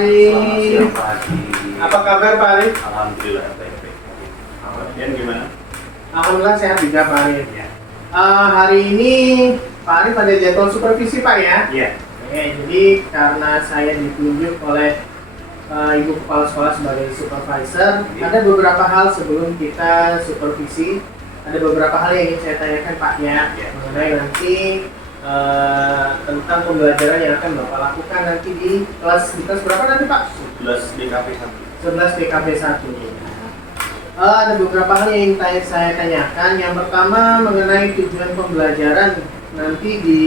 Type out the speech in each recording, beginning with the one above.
Ari. Selamat siang Pak Haji. Apa kabar Pak Ari? Alhamdulillah baik-baik. Kemudian gimana? Alhamdulillah sehat juga Pak Ari. Ya. Hari ini Pak Ari pada jadwal supervisi Pak ya? Iya. Oke, jadi karena saya ditunjuk oleh Ibu Kepala Sekolah sebagai supervisor, ada beberapa hal sebelum kita supervisi. Ada beberapa hal yang ingin saya tanyakan Pak ya, mengenai nanti tentang pembelajaran yang akan Bapak lakukan nanti di kelas berapa nanti Pak? 11 DKP 1. 11 DKP 1. Ada beberapa hal yang ingin saya tanyakan. Yang pertama mengenai tujuan pembelajaran nanti di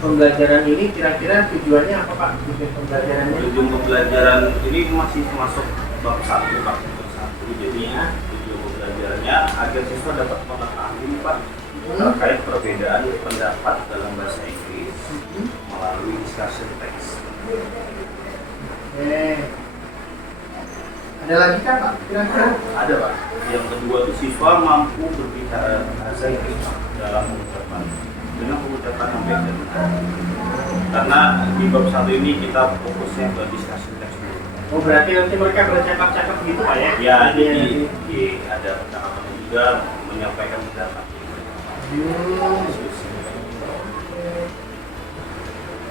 pembelajaran ini, kira-kira tujuannya apa Pak? Tujuan pembelajarannya? Tujuan pembelajaran ini masih masuk bab 1 Pak. Jadi tujuan pembelajarannya agar siswa dapat mengetahui Pak terkait perbedaan pendapat dalam bahasa Inggris melalui discussion text. Oke. Ada lagi kan Pak? Kira-kira? Ada Pak. Yang kedua itu siswa mampu berbicara bahasa Inggris Pak, dalam pengucapan dengan pengucapan yang baik dan benar. Karena di bab 1 ini kita fokusnya ke discussion text dulu. Oh berarti nanti mereka bercakap-cakap gitu Pak ya? Ya, jadi ada percakapan juga menyampaikan pendapat.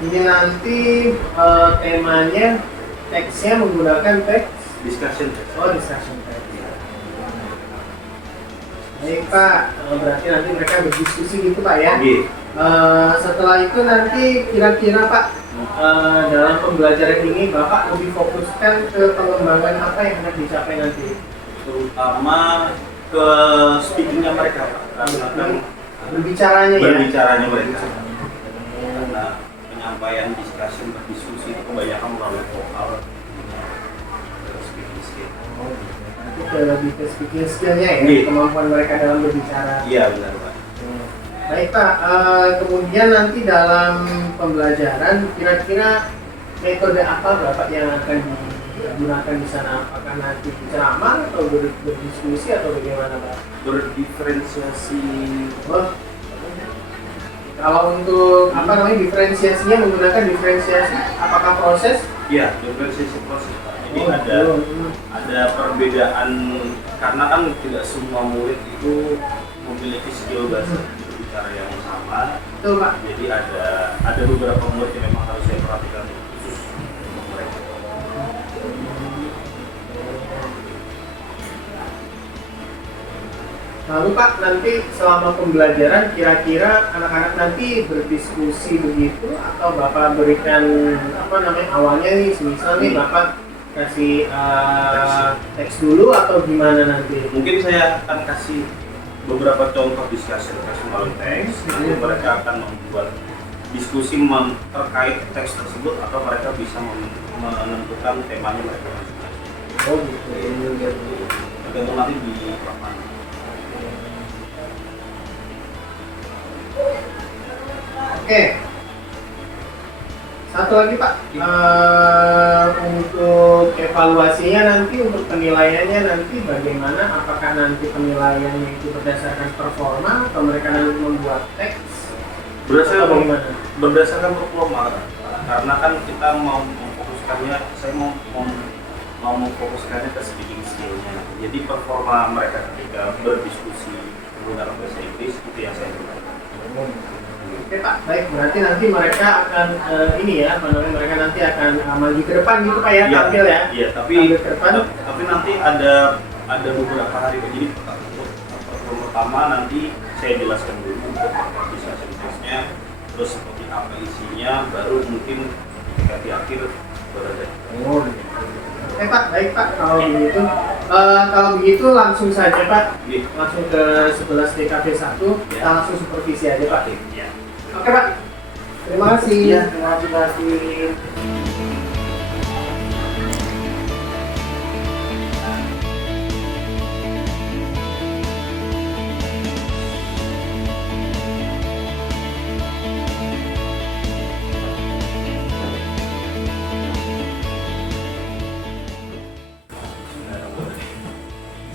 Ini nanti temanya teksnya menggunakan teks Discussion text. Oh, discussion text. Baik Pak, berarti nanti mereka berdiskusi gitu Pak ya? Iya. Setelah itu nanti kira-kira Pak dalam pembelajaran ini Bapak lebih fokuskan ke pengembangan apa yang akan dicapai nanti? Terutama ke speakingnya mereka Pak. Karena kan Berbicaranya ya? berbicaranya mereka. Karena penyampaian discussion berdiskusi itu kebanyakan melalui vokal. Speaking skill. Itu lebih ke speaking skillnya ya? Iya. Kemampuan mereka dalam berbicara. Iya benar Pak. Baik Pak, kemudian nanti dalam pembelajaran kira-kira metode apa Bapak yang akan digunakan di sana? Apakah nanti ceramah atau berdiskusi atau bagaimana Pak? Berdiferensiasi. Oh, kalau untuk apa namanya diferensiasinya menggunakan diferensiasi, apakah proses? Iya, diferensiasi proses Pak. Jadi Oh, ada perbedaan karena kan tidak semua murid itu memiliki skill bahasa berbicara yang sama. Betul Pak. Jadi ada beberapa murid yang memang harus saya perhatikan khusus untuk mereka. Lalu Pak, nanti selama pembelajaran kira-kira anak-anak nanti berdiskusi begitu atau Bapak berikan apa namanya awalnya nih, semisal nih Bapak kasih teks dulu atau gimana nanti? Mungkin saya akan kasih beberapa contoh discussion text melalui teks. Nanti mereka akan membuat diskusi terkait teks tersebut atau mereka bisa menentukan temanya mereka masing-masing. Oh gitu. Tergantung nanti di papan. Oke. Satu lagi Pak, untuk evaluasinya nanti, untuk penilaiannya nanti bagaimana? Apakah nanti penilaiannya itu berdasarkan performa atau mereka nanti membuat teks? Berdasarkan performa, karena kan kita mau memfokuskannya, saya mau memfokuskannya ke speaking skillnya. Jadi performa mereka ketika berdiskusi menggunakan bahasa Inggris itu yang saya gunakan. Oke Pak, baik, berarti nanti mereka akan mereka nanti akan maju ke depan gitu Pak ya, tampil ya? Iya, tapi nanti ada beberapa hari. Jadi pertama nanti saya jelaskan dulu untuk discussion text-nya, terus seperti apa isinya, baru mungkin ketika di akhir baru ada. Oke Pak, baik Pak, kalau begitu langsung saja Pak, langsung ke 11 DKP 1, kita langsung supervisi aja Pak. Ya. Oke Pak, terima kasih. Ya, terima kasih.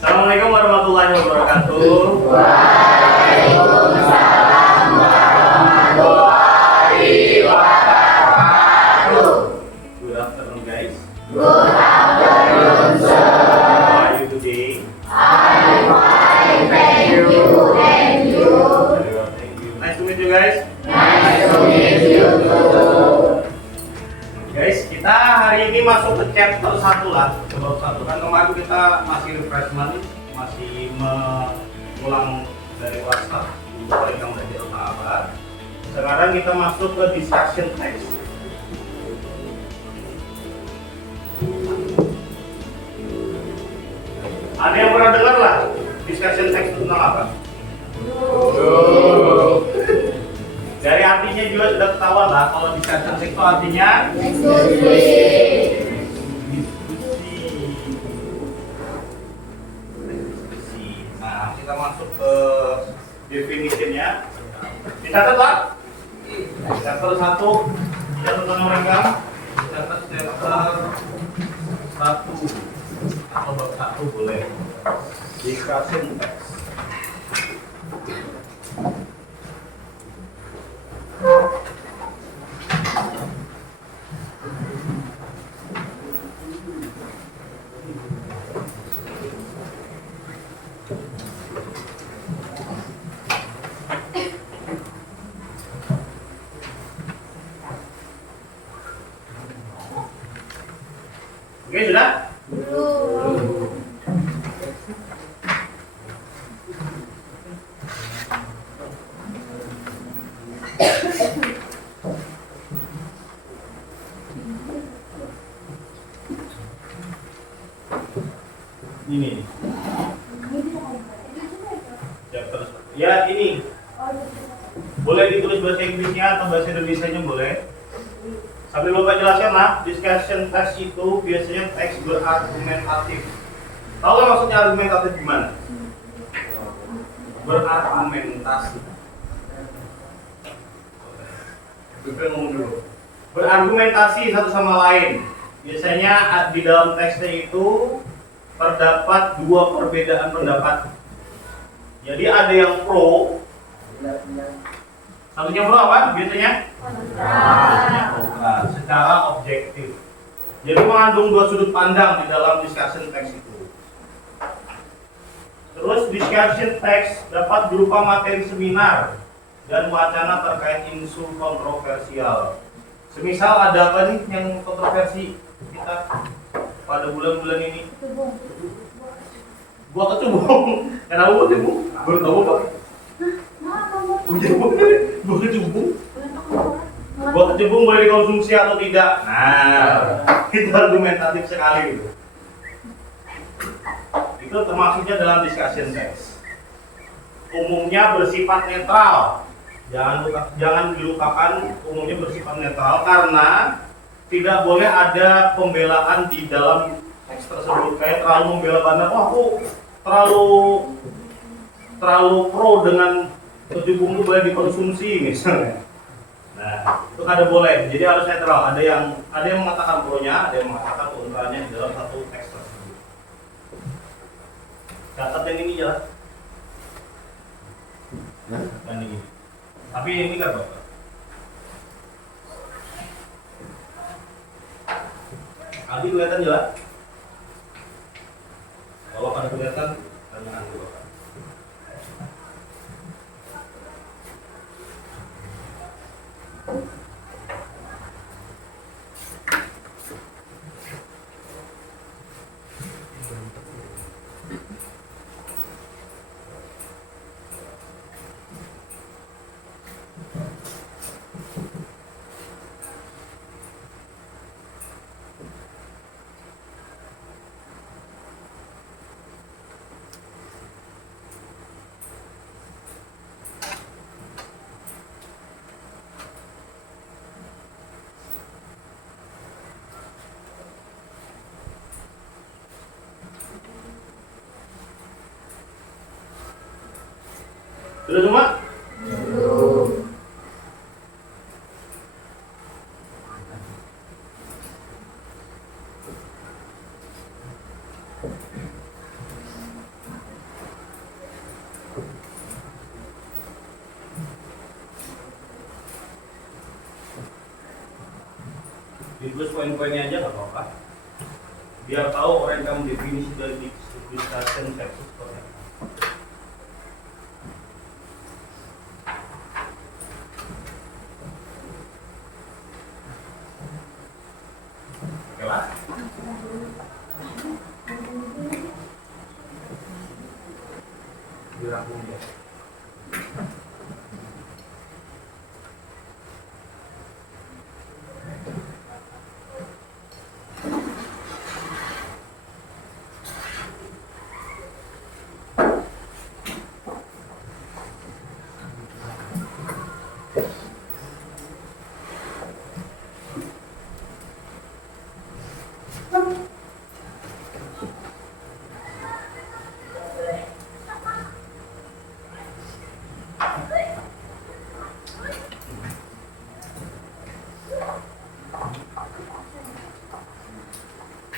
Assalamualaikum warahmatullahi wabarakatuh. Waalaikumsalam warahmatullahi wabarakatuh. Good afternoon guys. Good afternoon, sir. How are you today? I'm fine, thank you. And you? Very well, thank you. Nice to meet you guys. Nice to meet you too. Guys, kita hari ini masuk ke chapter 1 lah. Bab 1 kan kemarin kita masih refreshment, masih mengulang dari kelas 1 untuk yang belajar tentang apa. Sekarang kita masuk ke discussion text. Ada yang pernah dengar lah discussion text itu tentang apa? Dari artinya juga sudah ketahuan lah kalau discussion text itu artinya Diskusi. diskusi. Nah, kita masuk ke definitionnya. Dicatat lah. Chapter 1, dicatat oleh mereka. Dicatat chapter 1 atau bab 1 boleh. Discussion text. Oke, sudah? Ini. Ya, ini. Boleh ditulis bahasa Inggrisnya atau bahasa Indonesianya boleh. Sambil Bapak jelaskan lah, discussion text itu biasanya teks berargumentatif. Tahu nggak maksudnya argumentatif gimana? Berargumentasi. Bapak ngomong dulu. Berargumentasi satu sama lain. Biasanya di dalam teksnya itu terdapat dua perbedaan pendapat. Jadi ada yang pro. Satunya pro apa? Biasanya? Kontra. Secara objektif. Jadi mengandung dua sudut pandang di dalam discussion text itu. Terus discussion text dapat berupa materi seminar dan wacana terkait isu kontroversial. Semisal ada apa nih yang kontroversi kita pada bulan-bulan ini? Gua kecubung. Kenapa gua kecubung? Baru tahu Pak. Gua kecubung. Gua kecubung boleh dikonsumsi atau tidak? Nah, itu argumentatif sekali itu. Itu termasuknya dalam discussion text. Umumnya bersifat netral. Jangan dilupakan, umumnya bersifat netral karena tidak boleh ada pembelaan di dalam teks tersebut. Kayak terlalu membela bandar, wah aku terlalu pro dengan kecubung itu boleh dikonsumsi misalnya. Nah, itu kada boleh. Jadi harus netral. Ada yang mengatakan pro-nya, ada yang mengatakan kontranya di dalam satu teks tersebut. Catat yang ini jelas. Dan ini. Tapi ini kan Bapak. Aldi kelihatan jelas? Kalau kada kelihatan, tanyakan dulu Bapak. Sudah semua? Ditulis poin-poinnya aja nggak apa-apa. biar tahu orang yang definisi dari discussion text seperti apa. Oke lah. Dirangkum ya.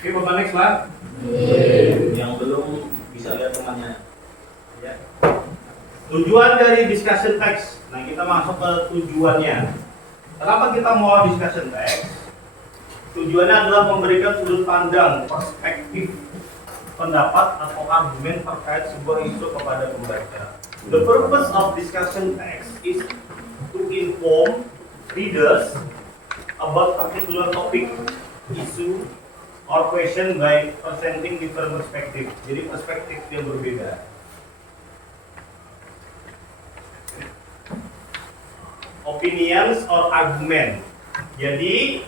Oke, Bapak next lah. Yang belum bisa lihat temannya. Ya. Tujuan dari discussion text. Nah, kita masuk ke tujuannya. Kenapa kita mau discussion text? Tujuannya adalah memberikan sudut pandang, perspektif, pendapat atau argumen terkait sebuah isu kepada pembaca. The purpose of discussion text is to inform readers about particular topic, issue, or question by presenting different perspective. Jadi perspektif yang berbeda. Opinions or argument. Jadi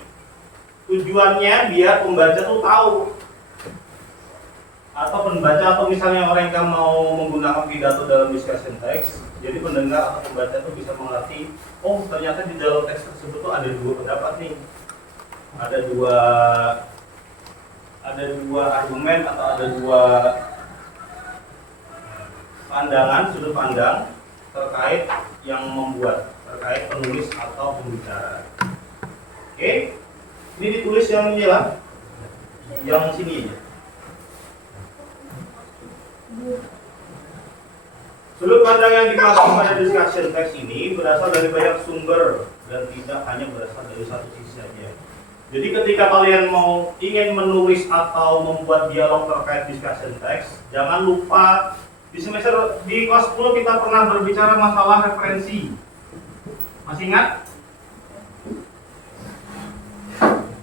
tujuannya biar pembaca tuh tahu, atau pembaca atau misalnya orang yang mau menggunakan pidato dalam discussion text, jadi pendengar atau pembaca tuh bisa mengerti, oh ternyata di dalam teks tersebut tuh ada dua pendapat nih, ada dua argumen atau ada dua pandangan, sudut pandang terkait yang membuat, terkait penulis atau pembicara. Oke, ini ditulis yang ini lah, yang sini aja. Sudut pandang yang dimaksud pada discussion text ini berasal dari banyak sumber dan tidak hanya berasal dari satu sisi saja. Jadi ketika kalian ingin menulis atau membuat dialog terkait discussion text, jangan lupa di kelas 10 kita pernah berbicara masalah referensi. Masih ingat?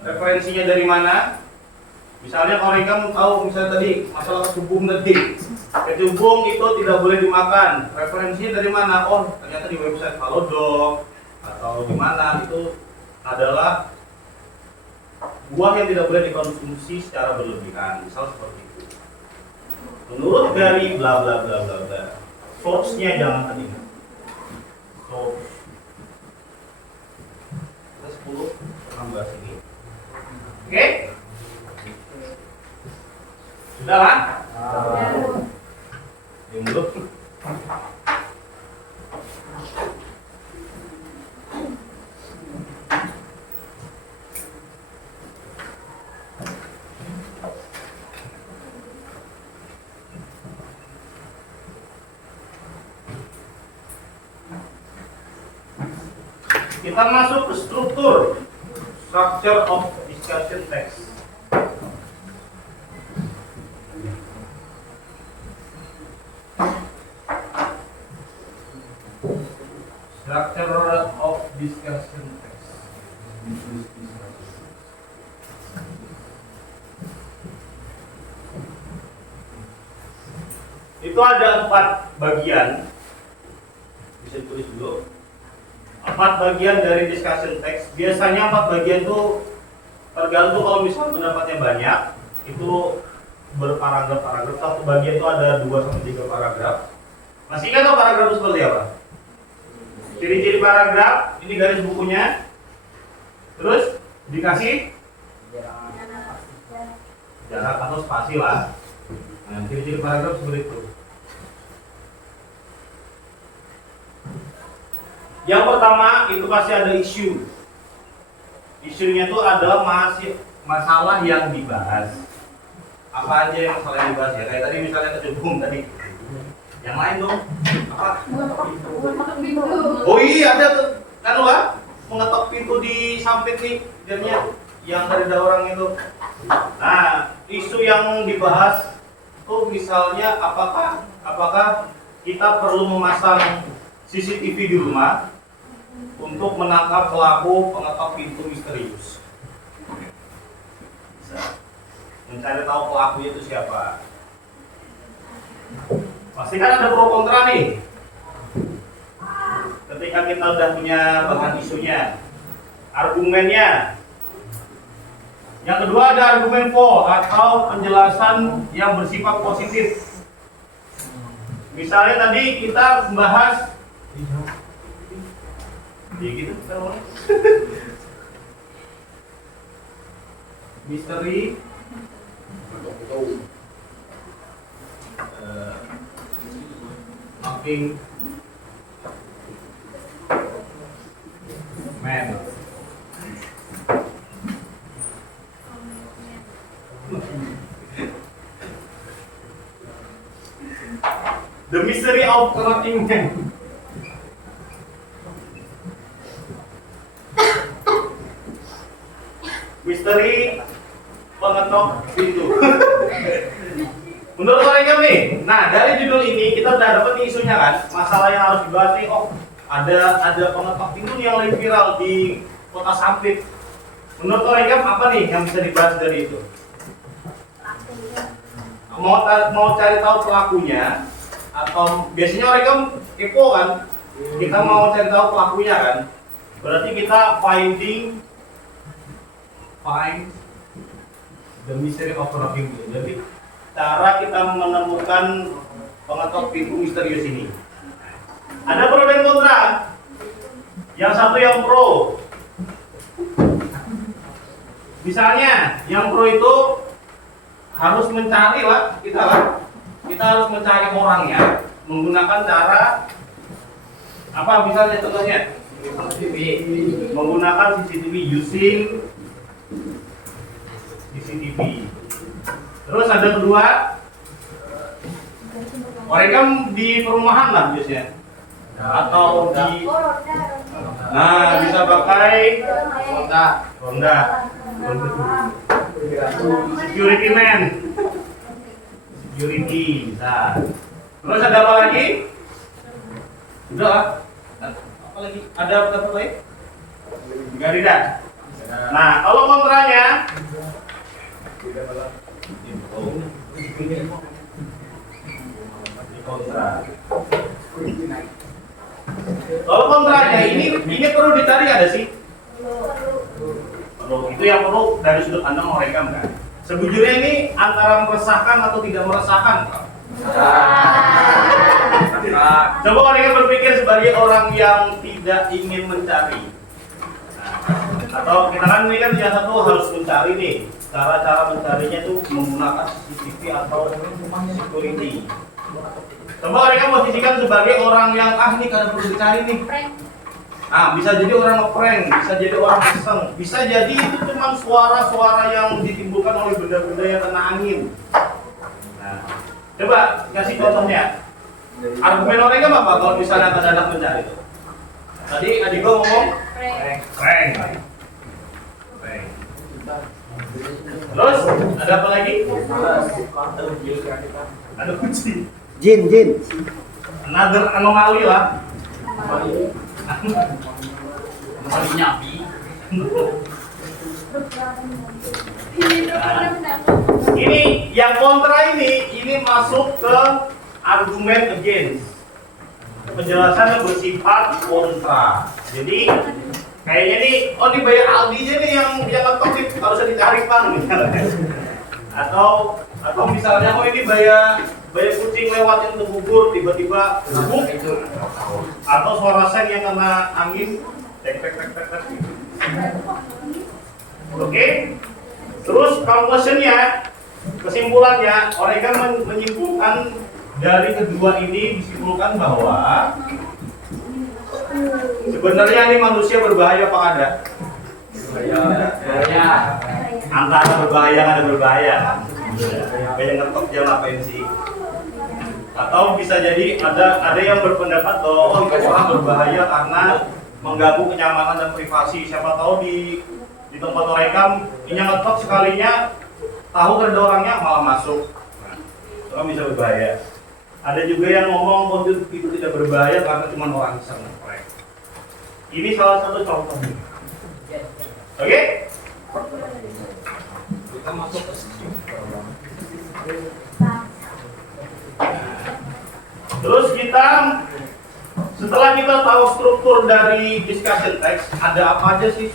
Referensinya dari mana? Misalnya kalau kamu tahu misalnya tadi masalah kecubung tadi. Kecubung itu tidak boleh dimakan. Referensinya dari mana? Oh, ternyata di website Halodoc atau di mana itu adalah buah yang tidak boleh dikonsumsi secara berlebihan, misal seperti itu. Menurut dari bla bla bla bla bla, source-nya jangan tadi. Source. Kita 10 pernah bahas ini. Oke? Sudah lah? Yang belum? Kita masuk ke struktur, structure of discussion text. Structure of discussion text. Itu ada 4 bagian. Bisa ditulis dulu. 4 bagian dari discussion text. Biasanya 4 bagian itu tergantung kalau misalnya pendapatnya banyak, itu berparagraf-paragraf. Satu bagian itu ada 2-3 paragraf. Masih ingat tuh paragraf itu seperti apa? Ciri-ciri paragraf, ini garis bukunya. Terus dikasih jarak atau spasi lah. Nah, ciri-ciri paragraf seperti itu. Yang pertama itu pasti ada isu. Isunya itu adalah masalah yang dibahas. Apa aja yang masalah yang dibahas ya? Kayak tadi misalnya kecubung tadi. Yang lain dong. Apa? Oh iya ada tuh. Kan lah mengetok pintu di samping nih, jadinya yang dari orang itu. Nah, isu yang dibahas itu misalnya apakah kita perlu memasang CCTV di rumah untuk menangkap pelaku pengetok pintu misterius. Bisa. Mencari tahu pelakunya itu siapa. Pasti kan ada pro kontra nih. Ketika kita udah punya bahan isunya, argumennya. Yang kedua ada argumen for atau penjelasan yang bersifat positif. Misalnya tadi kita membahas gitu misteri knocking man. The mystery of knocking man. Misteri pengetok pintu. Menurut mereka nih, nah dari judul ini kita udah dapat nih isunya kan, masalah yang harus dibahas nih. Oh, ada pengetok pintu yang lagi viral di Kota Sampit. Menurut mereka apa nih yang bisa dibahas dari itu? Mau cari tahu pelakunya, atau biasanya mereka kepo kan? Kita mau cari tahu pelakunya kan? Berarti kita find the mystery of knocking pintu. Jadi cara kita menemukan pengetok pintu misterius ini. Ada pro dan kontra. Yang satu yang pro. Misalnya, yang pro itu harus mencari lah, kita harus mencari orangnya menggunakan cara apa misalnya contohnya? Menggunakan CCTV, using CCTV. Terus ada kedua, merekam di perumahan lah biasanya, atau di, nah bisa pakai Honda, security man, security bisa. Terus ada apa lagi? Udah, apa lagi? Ada apa lagi? Garida. Nah, kalau kontranya, kalau kontranya ini perlu dicari ada sih. Itu yang perlu dari sudut pandang mereka kan. Sejujurnya ini antara meresahkan atau tidak meresahkan. Coba kalian berpikir sebagai orang yang tidak ingin mencari. Atau kita kan ini kan yang satu harus mencari nih. Cara-cara mencarinya itu menggunakan CCTV atau security. Coba kalian posisikan sebagai orang yang ini karena perlu dicari nih. Ah, bisa jadi orang ngeprank, bisa jadi orang iseng, bisa jadi itu cuma suara-suara yang ditimbulkan oleh benda-benda yang kena angin. Nah, coba kasih contohnya. Argumen mereka apa kalau misalnya ada mencari itu? Tadi adik gua ngomong prank. Terus ada apa lagi? Ada kucing. Jin. Another anomali lah. Ini yang kontra ini masuk ke argumen against. Penjelasan yang bersifat kontra. Jadi kayaknya nih, ini bayar Aldi aja nih yang ngetok nih, harus dicari Bang misalnya. Atau misalnya ini bayar kucing lewat yang tergugur tiba-tiba buk, atau suara sen yang kena angin tek gitu. Oke. Terus conclusionnya, kesimpulannya, mereka menyimpulkan dari kedua ini disimpulkan bahwa sebenarnya ini manusia berbahaya apa ada? Berbahaya. Antara berbahaya kan ada berbahaya. Kayak ngetok jam ngapain sih? Atau bisa jadi ada yang berpendapat bahwa itu orang berbahaya karena mengganggu kenyamanan dan privasi. Siapa tahu di tempat mereka ini ngetok sekalinya tahu kan ada orangnya malah masuk. Nah, itu kan bisa berbahaya. Ada juga yang ngomong bahwa itu tidak berbahaya karena cuma orang iseng ngeprank. Ini salah satu contohnya. Oke? Kita masuk ke Terus kita setelah kita tahu struktur dari discussion text, ada apa aja sih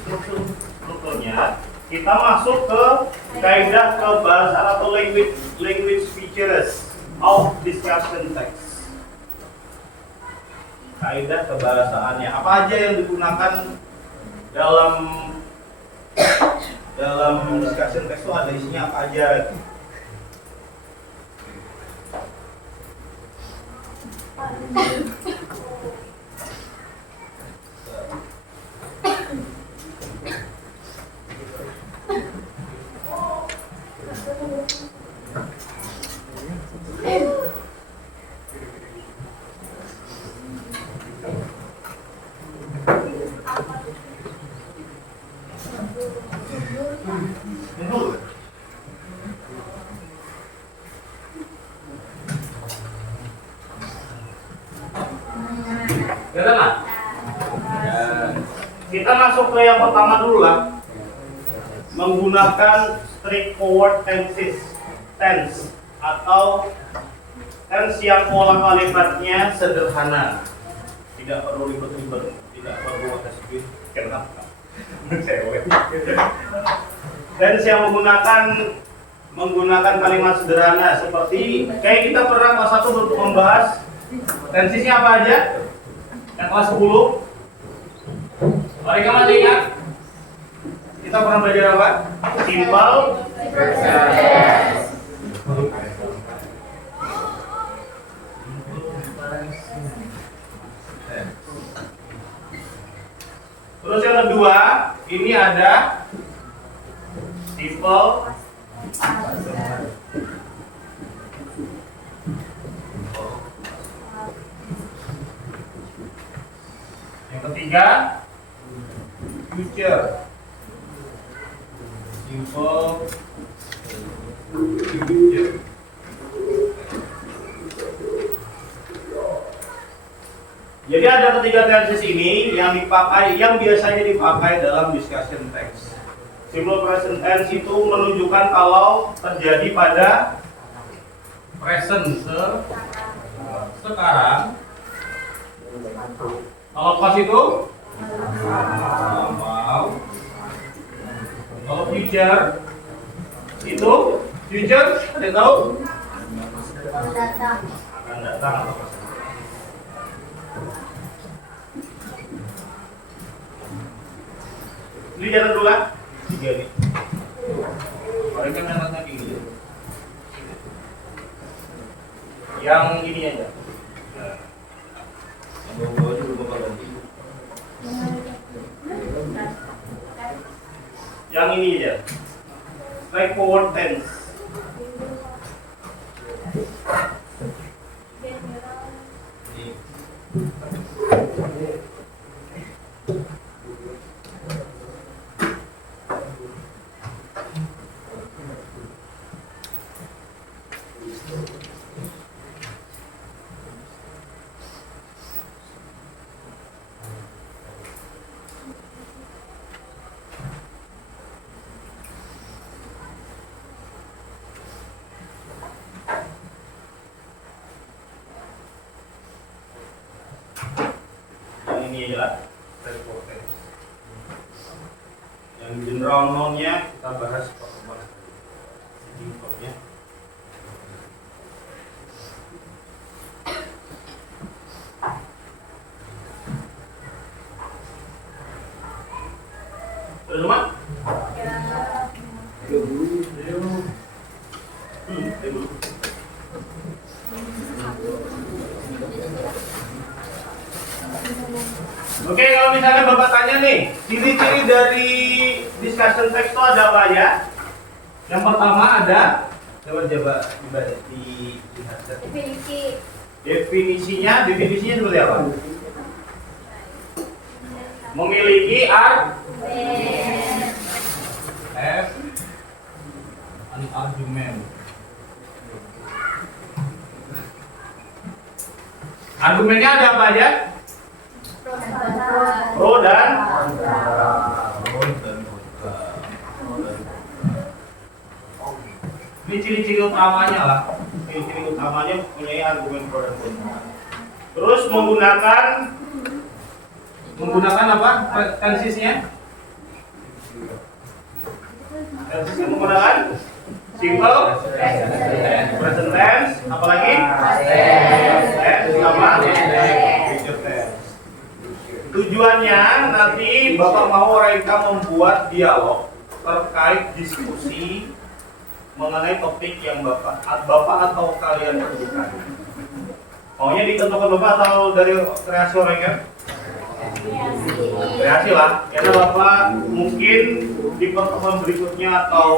strukturnya? Kita masuk ke kaidah kebahasaan atau language features of discussion text. Kaidah kebahasaannya apa aja yang digunakan dalam discussion text itu ada isinya apa aja? Kita masuk ke yang pertama dulu lah. Menggunakan straightforward tense atau tense yang pola kalimatnya sederhana. Tidak perlu ribet-ribet, tidak perlu ada speed. Kenapa? Tense yang menggunakan kalimat sederhana seperti kayak kita pernah kelas 1 membahas tensisnya apa aja? Yang kelas 10. Mereka masih ingat? Kita pernah belajar apa? Simple. Terus yang kedua, ini ada simple. Yang ketiga, future. Simple future. Jadi ada ketiga tenses ini yang biasanya dipakai dalam discussion text. Simple present tense itu menunjukkan kalau terjadi pada present sekarang. Kalau past itu kalau future itu future ada tahu? Akan datang atau masa. Ini jalan dulu lah. 3 nih. Mereka menatanya gini. Yang ini aja. Nah. Yang bawah dulu Bapak ganti. Yang ini aja. Straightforward tense. Ini adalah straightforward tense. Yang general noun-nya kita bahas pertemuan ini. Sudah semua? Oke, kalau misalnya Bapak tanya nih, ciri-ciri dari discussion text itu ada apa ya? Yang pertama ada, coba dilihat. Definisinya seperti apa? Memiliki argumen. Argumennya ada apa aja? Pro dan ini ciri-ciri utamanya lah. Ciri-ciri utamanya mempunyai argumen pro dan kontra. Terus menggunakan apa? Tensisnya? Tensisnya menggunakan simple present tense, apalagi past tense sama future tense. Tujuannya nanti Bapak mau mereka membuat dialog terkait diskusi mengenai topik yang Bapak atau kalian tentukan. Maunya ditentukan Bapak atau dari kreasi mereka? Kreasi lah, karena Bapak mungkin di pertemuan berikutnya atau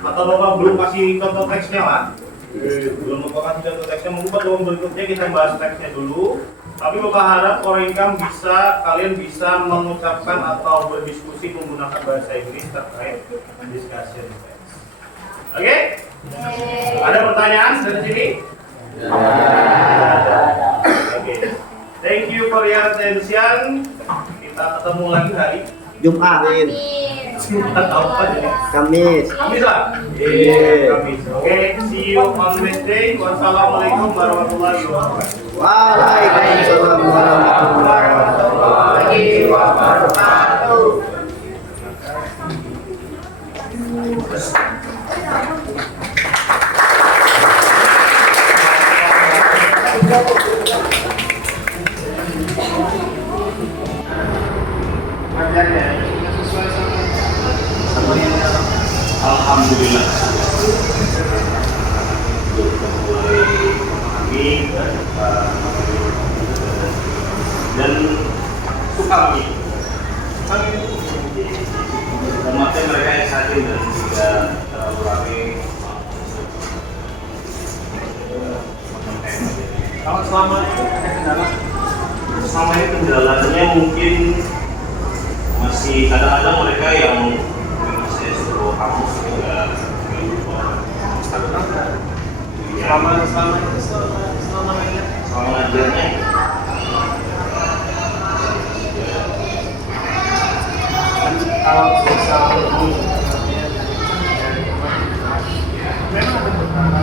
Bapak belum kasih contoh teksnya lah. Belum Bapak kasih contoh teksnya, mungkin pertemuan berikutnya kita bahas teksnya dulu. Tapi Bapak harap kalian bisa mengucapkan atau berdiskusi menggunakan bahasa Inggris terkait discussion text. Oke? Ada pertanyaan dari sini? Oke. Thank you for your attention. Kita ketemu lagi hari Jumat, Jumat apa jadi? Kamis. Kamis lah. Kamis. Oke, see you on Wednesday. Wassalamualaikum warahmatullahi wabarakatuh. Waalaikumsalam warahmatullahi wabarakatuh. Ajarnya sesuai sama yang dalam. Alhamdulillah. Mulai memahami dan suka kami. Umatnya mereka yang sakit dan tidak terlalu rame. Kalau selama itu ada kendala, Selama ini kendalanya mungkin masih kadang-kadang mereka yang saya suruh kamu juga selama ini selama ngajarnya kalau misal ini memang ada beberapa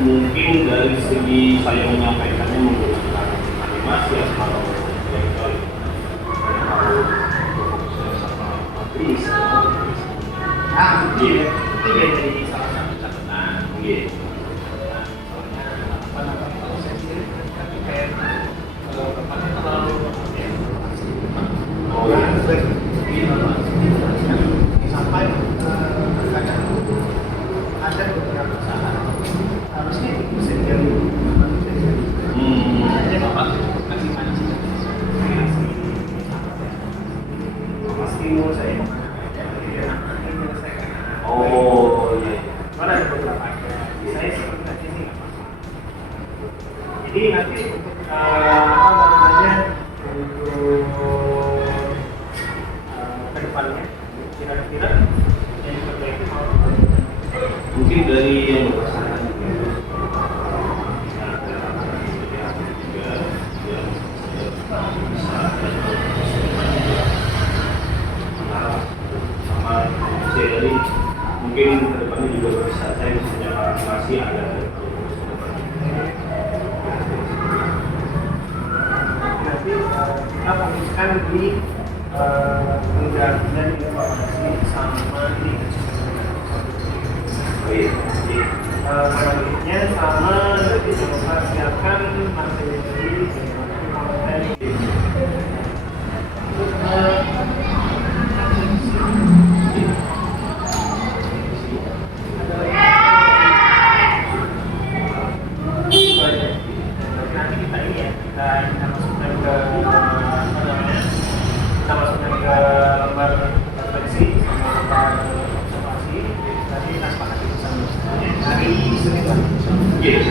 mungkin dari segi saya menyampaikannya menggunakan animasi atau vektor bisa iya itu jadi salah satu catatan gitu. apa namanya kalau saya sendiri tapi kayak tempatnya terlalu Oh ya, sampai kadang ada beberapa saat harusnya bisa jadi ada bapak kasih mana sih stimulus saya oh iya. mana ada beberapa saya seperti tadi sih nggak apa-apa. Jadi nanti apa namanya untuk kedepannya kira-kira yang diperbaiki mau Mungkin dari yang bersangkutan sama seri mungkin kedepannya juga bisa saya bisa masih ada nanti kita fokuskan di penggantian informasi sama di selanjutnya sama nanti coba siapkan materi konten nanti kita ini ya kita masukkan ke apa namanya kita masukkan ke lembar refleksi sama lembar observasi nanti kita sepakati bersama hari Senin lah. Yes.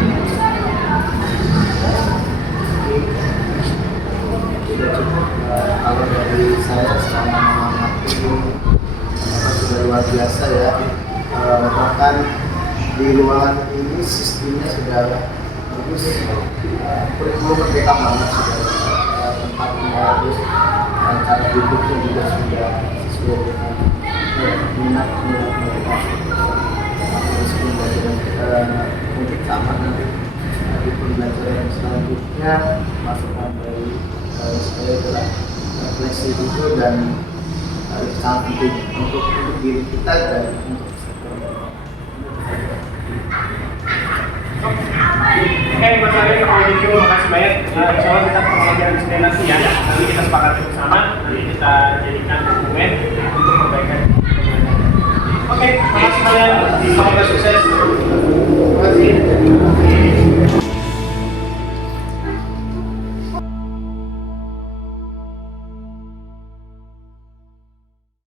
Oke. di ruangan ini sistemnya sudah bagus, kurikulum merdeka banget sudah, tempatnya bagus, dan cara duduknya juga sudah sesuai dengan minat mereka. Terus pembelajaran kita untuk sama nanti di pembelajaran selanjutnya masukan dari saya adalah refleksi itu dan sangat penting untuk diri kita dan untuk Oke, Mas Arif, kalau gitu makasih banyak. Insya Allah kita pembelajaran di sini nanti ya. Nanti kita sepakati bersama, nanti kita jadikan dokumen untuk perbaikan. Oke, makasih kalian. Semoga sukses.